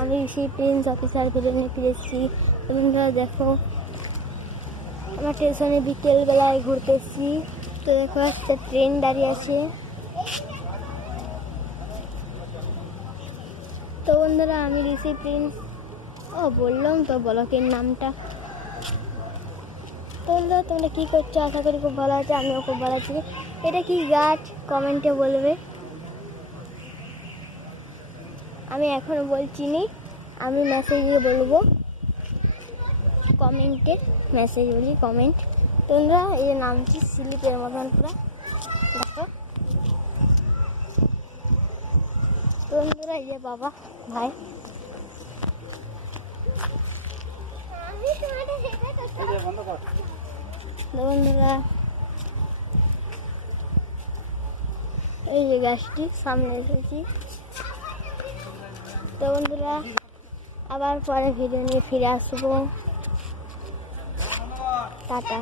আমি সেই Prince officer video নিয়ে ফিরেছি। তো বন্ধুরা দেখো, আমার স্টেশনে বিকেলবেলায় ঘুরতেছি। তো দেখো একটা ট্রেন দাঁড়িয়ে আছে। তো বন্ধুরা আমি ঋষি প্রিন্স, বললাম তো ব্লকের নামটা। তো বন্ধুরা তোমরা কী করছো? আশা করি খুব ভালো আছে, আমিও খুব ভালো আছি। এটা কি গাছ কমেন্টে বলবে। আমি এখনও বলছি নি, আমি মেসেজে বলবো, কমেন্টে মেসেজ বলি, কমেন্ট। তোমরা এই নামটি স্লিপের মতন পুরো দেখো। বন্ধুরা এই যে বাবা ভাই, বন্ধুরা এই যে গাছটি সামনে এসেছি। তো বন্ধুরা আবার পরে ভিডিও নিয়ে ফিরে আসবো। টাটা।